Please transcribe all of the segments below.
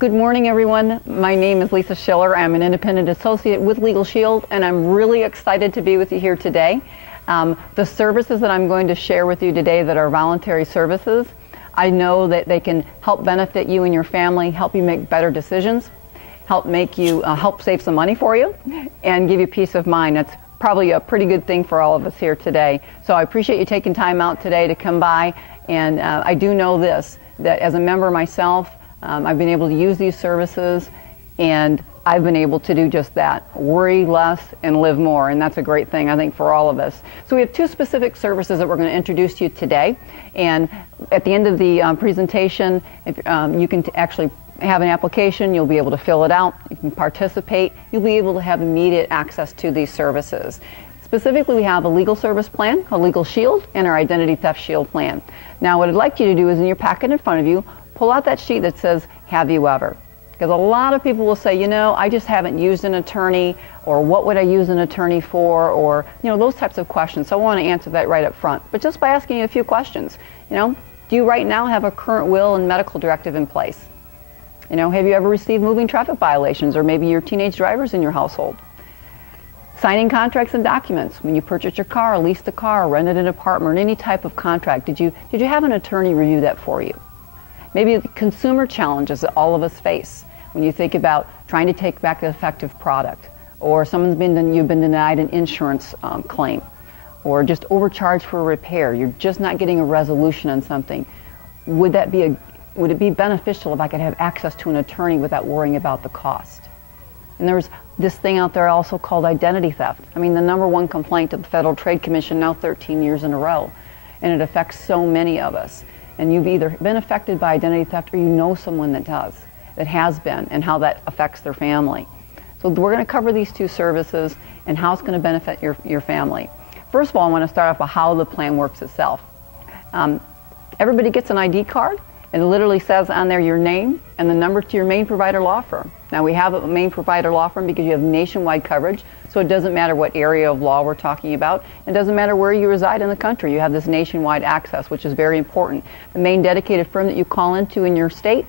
Good morning, everyone. My name is Lisa Schiller. I'm an independent associate with Legal Shield, and I'm really excited to be with you here today. The services that I'm going to share with you today that are voluntary services, I know that they can help benefit you and your family, help you make better decisions, help save some money for you, and give you peace of mind. That's probably a pretty good thing for all of us here today. So I appreciate you taking time out today to come by, and I do know this, that as a member myself, I've been able to use these services, and I've been able to do just that, worry less and live more, and that's a great thing, I think, for all of us. So we have two specific services that we're going to introduce to you today, and at the end of the presentation, if, you can actually have an application, you'll be able to fill it out, you can participate, you'll be able to have immediate access to these services. Specifically, we have a legal service plan, a legal shield, and our identity theft shield plan. Now, what I'd like you to do is in your packet in front of you, pull out that sheet that says, have you ever? Because a lot of people will say, you know, I just haven't used an attorney, or what would I use an attorney for, or, you know, those types of questions. So I want to answer that right up front. But just by asking you a few questions, you know, do you right now have a current will and medical directive in place? You know, have you ever received moving traffic violations, or maybe your teenage drivers in your household? Signing contracts and documents. When you purchased your car, leased a car, rented an apartment, or any type of contract, did you have an attorney review that for you? Maybe the consumer challenges that all of us face when you think about trying to take back a defective product, or you've been denied an insurance claim, or just overcharged for a repair. You're just not getting a resolution on something. Would it be beneficial if I could have access to an attorney without worrying about the cost? And there's this thing out there also called identity theft. I mean, the #1 complaint of the Federal Trade Commission now 13 years in a row, and it affects so many of us. And you've either been affected by identity theft, or you know someone that has been, and how that affects their family. So we're going to cover these two services and how it's going to benefit your family. First of all, I want to start off with how the plan works itself. Everybody gets an ID card, and it literally says on there your name and the number to your main provider law firm. Now, we have a main provider law firm because you have nationwide coverage, so it doesn't matter what area of law we're talking about. It doesn't matter where you reside in the country. You have this nationwide access, which is very important. The main dedicated firm that you call into in your state,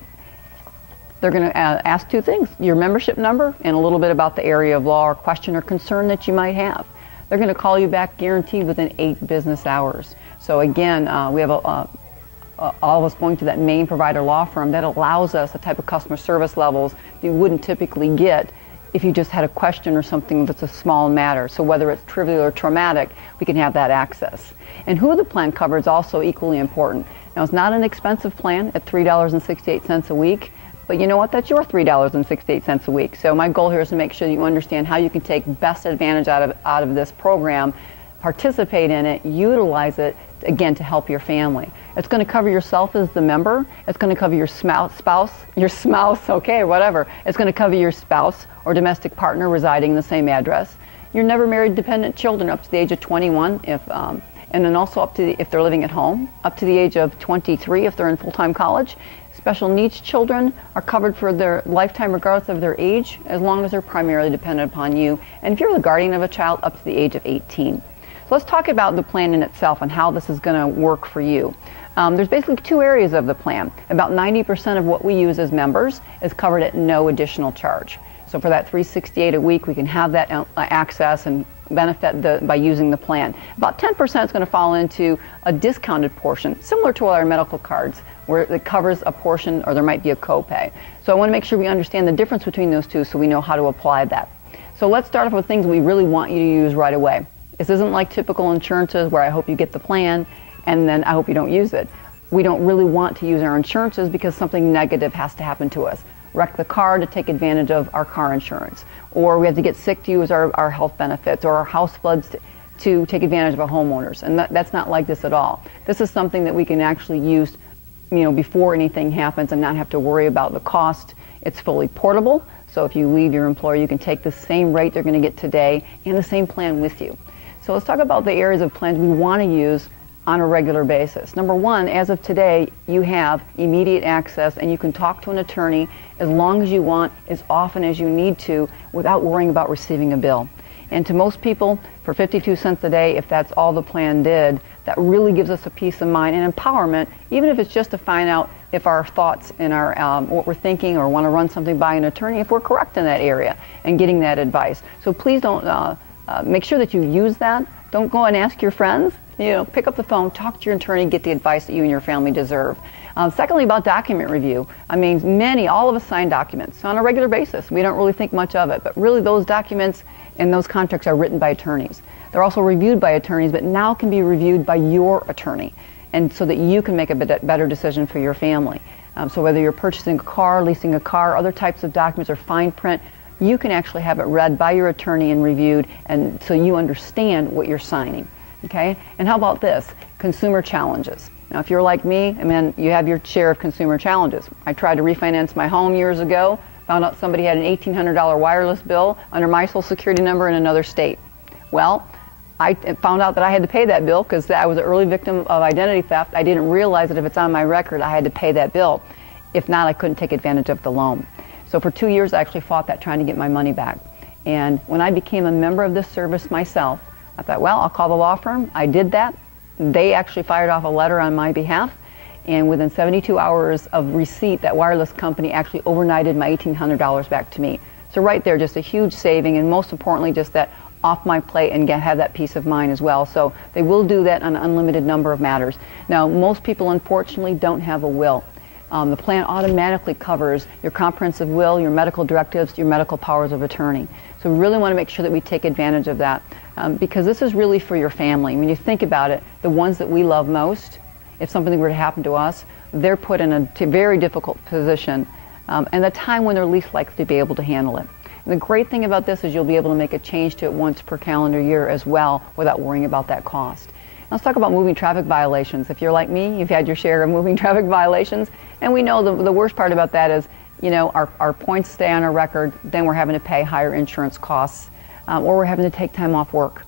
they're going to ask two things: your membership number and a little bit about the area of law or question or concern that you might have. They're going to call you back guaranteed within 8 business hours. So again, we have all of us going to that main provider law firm that allows us a type of customer service levels that you wouldn't typically get if you just had a question or something that's a small matter. So whether it's trivial or traumatic, we can have that access. And who the plan covers is also equally important. Now, it's not an expensive plan at $3.68 a week, but you know what? That's your $3.68 a week. So my goal here is to make sure that you understand how you can take best advantage out of this program, participate in it, utilize it, again, to help your family. It's going to cover yourself as the member. It's going to cover your spouse, okay, whatever. It's going to cover your spouse or domestic partner residing in the same address. Your never married dependent children up to the age of 21, and then also if they're living at home, up to the age of 23 if they're in full-time college. Special needs children are covered for their lifetime regardless of their age, as long as they're primarily dependent upon you. And if you're the guardian of a child, up to the age of 18. So let's talk about the plan in itself and how this is going to work for you. There's basically 2 areas of the plan. About 90% of what we use as members is covered at no additional charge. So for that $3.68 a week, we can have that access and benefit by using the plan. About 10% is going to fall into a discounted portion, similar to our medical cards, where it covers a portion or there might be a copay. So I want to make sure we understand the difference between those two so we know how to apply that. So let's start off with things we really want you to use right away. This isn't like typical insurances where I hope you get the plan and then I hope you don't use it. We don't really want to use our insurances because something negative has to happen to us. Wreck the car to take advantage of our car insurance, or we have to get sick to use our health benefits, or our house floods to take advantage of our homeowners. And that's not like this at all. This is something that we can actually use, you know, before anything happens and not have to worry about the cost. It's fully portable, so if you leave your employer, you can take the same rate they're going to get today and the same plan with you. So let's talk about the areas of plans we want to use on a regular basis. Number one, as of today, you have immediate access and you can talk to an attorney as long as you want, as often as you need to, without worrying about receiving a bill. And to most people, for 52 cents a day, if that's all the plan did, that really gives us a peace of mind and empowerment, even if it's just to find out if our thoughts and our what we're thinking or want to run something by an attorney, if we're correct in that area and getting that advice. So please don't make sure that you use that. Don't go and ask your friends. Pick up the phone, talk to your attorney, get the advice that you and your family deserve. Secondly, about document review. I mean, all of us sign documents on a regular basis. We don't really think much of it, but really those documents and those contracts are written by attorneys. They're also reviewed by attorneys, but now can be reviewed by your attorney, and so that you can make a better decision for your family. So whether you're purchasing a car, leasing a car, other types of documents or fine print, you can actually have it read by your attorney and reviewed, and so you understand what you're signing. Okay? And how about this? Consumer challenges. Now, if you're like me, you have your share of consumer challenges. I tried to refinance my home years ago, found out somebody had an $1,800 wireless bill under my Social Security number in another state. Well, I found out that I had to pay that bill because I was an early victim of identity theft. I didn't realize that if it's on my record, I had to pay that bill. If not, I couldn't take advantage of the loan. So for 2 years, I actually fought that, trying to get my money back. And when I became a member of this service myself, I thought, well, I'll call the law firm. I did that. They actually fired off a letter on my behalf, and within 72 hours of receipt, that wireless company actually overnighted my $1,800 back to me. So right there, just a huge saving, and most importantly, just that off my plate and have that peace of mind as well. So they will do that on an unlimited number of matters. Now, most people, unfortunately, don't have a will. The plan automatically covers your comprehensive will, your medical directives, your medical powers of attorney. So we really want to make sure that we take advantage of that. Because this is really for your family. When you think about it, the ones that we love most, if something were to happen to us, they're put in a very difficult position and the time when they're least likely to be able to handle it. And the great thing about this is you'll be able to make a change to it once per calendar year as well without worrying about that cost. Now, let's talk about moving traffic violations. If you're like me, you've had your share of moving traffic violations, and we know the worst part about that is, our points stay on our record, then we're having to pay higher insurance costs. Or we're having to take time off work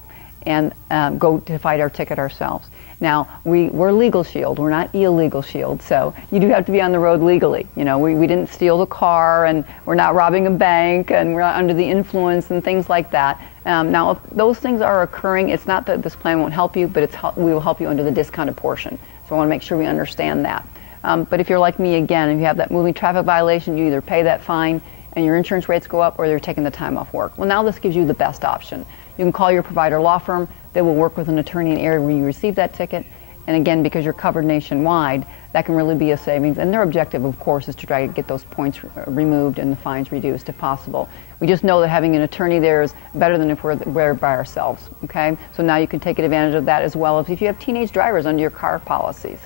and go to fight our ticket ourselves. Now, we're Legal Shield, we're not Illegal Shield, so you do have to be on the road legally. We didn't steal the car, and we're not robbing a bank, and we're not under the influence and things like that. Now, if those things are occurring, it's not that this plan won't help you, but we will help you under the discounted portion. So I want to make sure we understand that. But if you're like me again, and you have that moving traffic violation, you either pay that fine and your insurance rates go up, or they're taking the time off work. Well, now this gives you the best option. You can call your provider law firm. They will work with an attorney in the area where you receive that ticket. And again, because you're covered nationwide, that can really be a savings. And their objective, of course, is to try to get those points removed and the fines reduced if possible. We just know that having an attorney there is better than if we're by ourselves, okay? So now you can take advantage of that, as well as if you have teenage drivers under your car policies.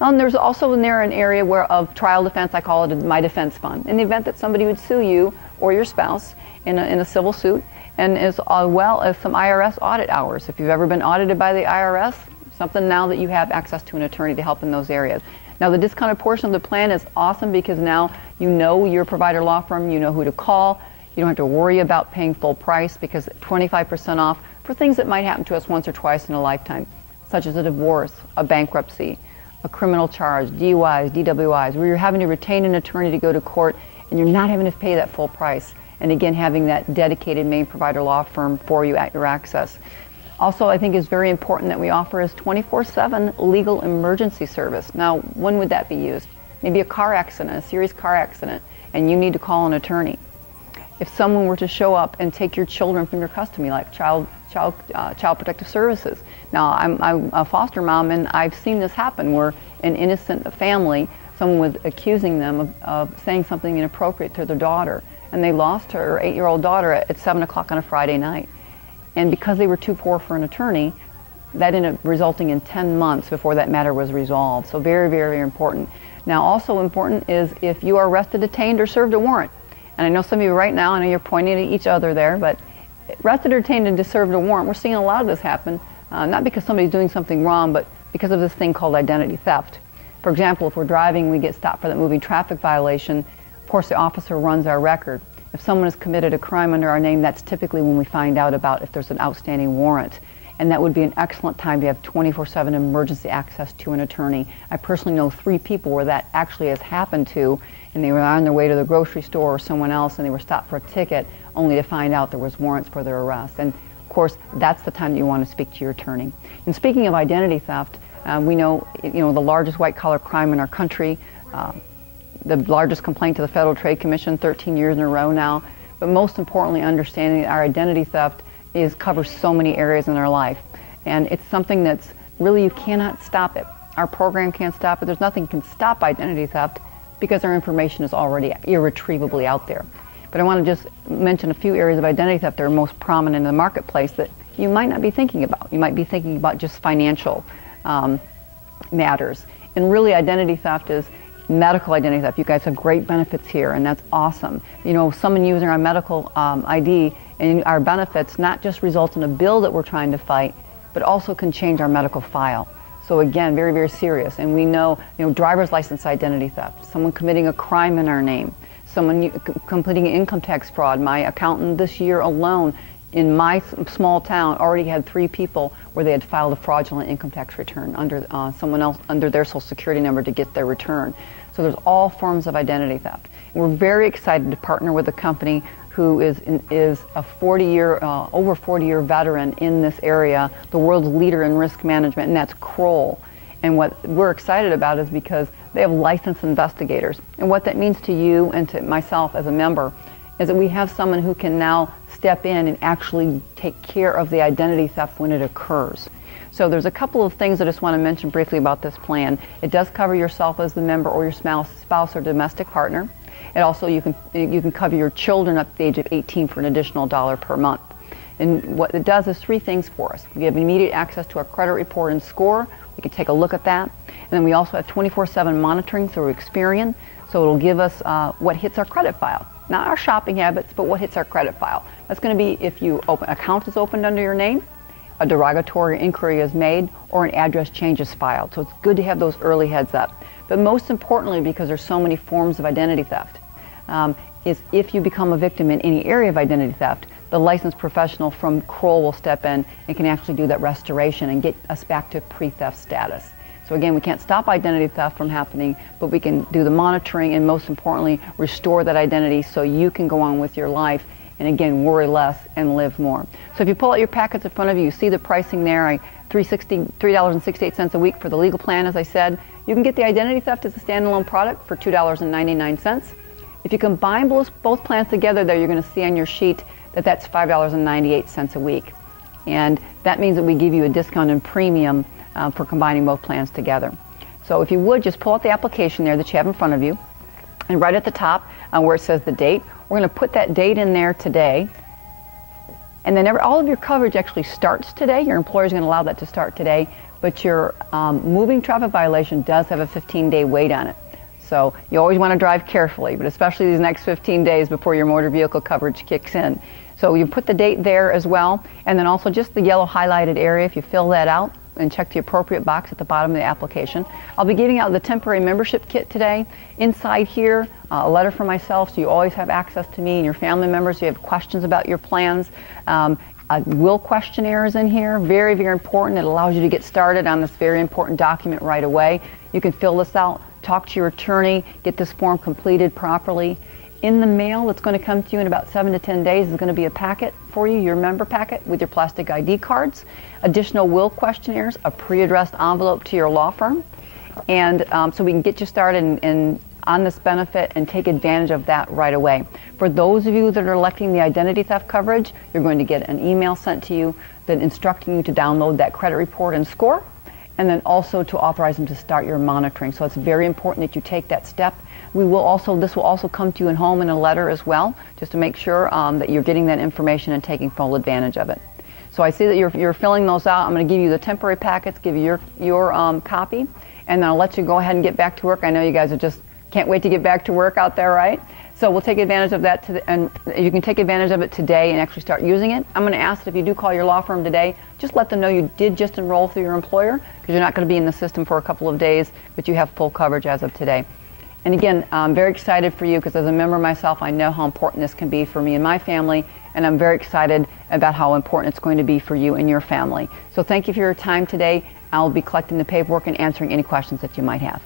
And there's also in there an area of trial defense. I call it My Defense Fund. In the event that somebody would sue you or your spouse in a civil suit, and as well as some IRS audit hours. If you've ever been audited by the IRS, something now that you have access to an attorney to help in those areas. Now, the discounted portion of the plan is awesome because now you know your provider law firm, you know who to call. You don't have to worry about paying full price because 25% off for things that might happen to us once or twice in a lifetime, such as a divorce, a bankruptcy, a criminal charge, DUIs, DWIs, where you're having to retain an attorney to go to court and you're not having to pay that full price. And again, having that dedicated main provider law firm for you at your access. Also, I think is very important that we offer is 24/7 legal emergency service. Now, when would that be used? Maybe a car accident, a serious car accident, and you need to call an attorney. If someone were to show up and take your children from your custody, like Child Protective Services. Now, I'm a foster mom, and I've seen this happen where an innocent family, someone was accusing them of saying something inappropriate to their daughter, and they lost her 8-year-old daughter at 7 o'clock on a Friday night. And because they were too poor for an attorney, that ended up resulting in 10 months before that matter was resolved. So very, very important. Now, also important is if you are arrested, detained, or served a warrant. And I know some of you right now, I know you're pointing at each other there, but arrested, detained, and served a warrant, we're seeing a lot of this happen, not because somebody's doing something wrong, but because of this thing called identity theft. For example, if we're driving, we get stopped for that moving traffic violation, of course the officer runs our record. If someone has committed a crime under our name, that's typically when we find out about if there's an outstanding warrant. And that would be an excellent time to have 24/7 emergency access to an attorney. I personally know 3 people where that actually has happened to, and they were on their way to the grocery store or someone else, and they were stopped for a ticket only to find out there was warrants for their arrest. And of course, that's the time that you want to speak to your attorney. And speaking of identity theft, we know, the largest white-collar crime in our country, the largest complaint to the Federal Trade Commission 13 years in a row now. But most importantly, understanding that our identity theft covers so many areas in our life. And it's something that's really, you cannot stop it. Our program can't stop it. There's nothing can stop identity theft because our information is already irretrievably out there. But I want to just mention a few areas of identity theft that are most prominent in the marketplace that you might not be thinking about. You might be thinking about just financial matters. And really, identity theft is medical identity theft. You guys have great benefits here, and that's awesome. You know, someone using our medical ID and our benefits not just results in a bill that we're trying to fight, but also can change our medical file. So again, very, very serious. And we know, driver's license identity theft, someone committing a crime in our name, someone completing an income tax fraud. My accountant this year alone in my small town already had 3 people where they had filed a fraudulent income tax return under someone else, under their Social Security number to get their return. So there's all forms of identity theft. And we're very excited to partner with a company who is a 40-year, over 40-year veteran in this area, the world's leader in risk management, and that's Kroll. And what we're excited about is because they have licensed investigators. And what that means to you and to myself as a member is that we have someone who can now step in and actually take care of the identity theft when it occurs. So there's a couple of things I just want to mention briefly about this plan. It does cover yourself as the member or your spouse or domestic partner. It also, you can cover your children up to the age of 18 for an additional $1 per month. And what it does is 3 things for us. We have immediate access to our credit report and score. We can take a look at that. And then we also have 24/7 monitoring through Experian. So it'll give us what hits our credit file. Not our shopping habits, but what hits our credit file. That's going to be if an account is opened under your name, a derogatory inquiry is made, or an address change is filed. So it's good to have those early heads up. But most importantly, because there's so many forms of identity theft, is if you become a victim in any area of identity theft, the licensed professional from Kroll will step in and can actually do that restoration and get us back to pre-theft status. So again, we can't stop identity theft from happening, but we can do the monitoring and most importantly, restore that identity so you can go on with your life and again, worry less and live more. So if you pull out your packets in front of you, you see the pricing there, $3.68 a week for the legal plan, as I said. You can get the identity theft as a standalone product for $2.99. If you combine both plans together there, you're going to see on your sheet that that's $5.98 a week. And that means that we give you a discount and premium for combining both plans together. So if you would, just pull out the application there that you have in front of you, and right at the top where it says the date, we're going to put that date in there today. And then all of your coverage actually starts today. Your employer is going to allow that to start today, but your moving traffic violation does have a 15-day wait on it. So you always want to drive carefully, but especially these next 15 days before your motor vehicle coverage kicks in. So you put the date there as well, and then also just the yellow highlighted area, if you fill that out and check the appropriate box at the bottom of the application. I'll be giving out the temporary membership kit today. Inside here, a letter from myself, so you always have access to me and your family members. If you have questions about your plans. A will questionnaire is in here, very, very important. It allows you to get started on this very important document right away. You can fill this out, talk to your attorney, get this form completed properly. In the mail that's going to come to you in about 7 to 10 days is going to be a packet for you, your member packet with your plastic ID cards, additional will questionnaires, a pre-addressed envelope to your law firm, and so we can get you started on this benefit and take advantage of that right away. For those of you that are electing the identity theft coverage, you're going to get an email sent to you that instructing you to download that credit report and score, and then also to authorize them to start your monitoring. So it's very important that you take that step. This will also come to you in home in a letter as well, just to make sure that you're getting that information and taking full advantage of it. So I see that you're filling those out. I'm going to give you the temporary packets, give you your copy, and then I'll let you go ahead and get back to work. I know you guys are just can't wait to get back to work out there, right? So we'll take advantage of that, and you can take advantage of it today and actually start using it. I'm going to ask that if you do call your law firm today, just let them know you did just enroll through your employer, because you're not going to be in the system for a couple of days, but you have full coverage as of today. And again, I'm very excited for you, because as a member myself, I know how important this can be for me and my family, and I'm very excited about how important it's going to be for you and your family. So thank you for your time today. I'll be collecting the paperwork and answering any questions that you might have.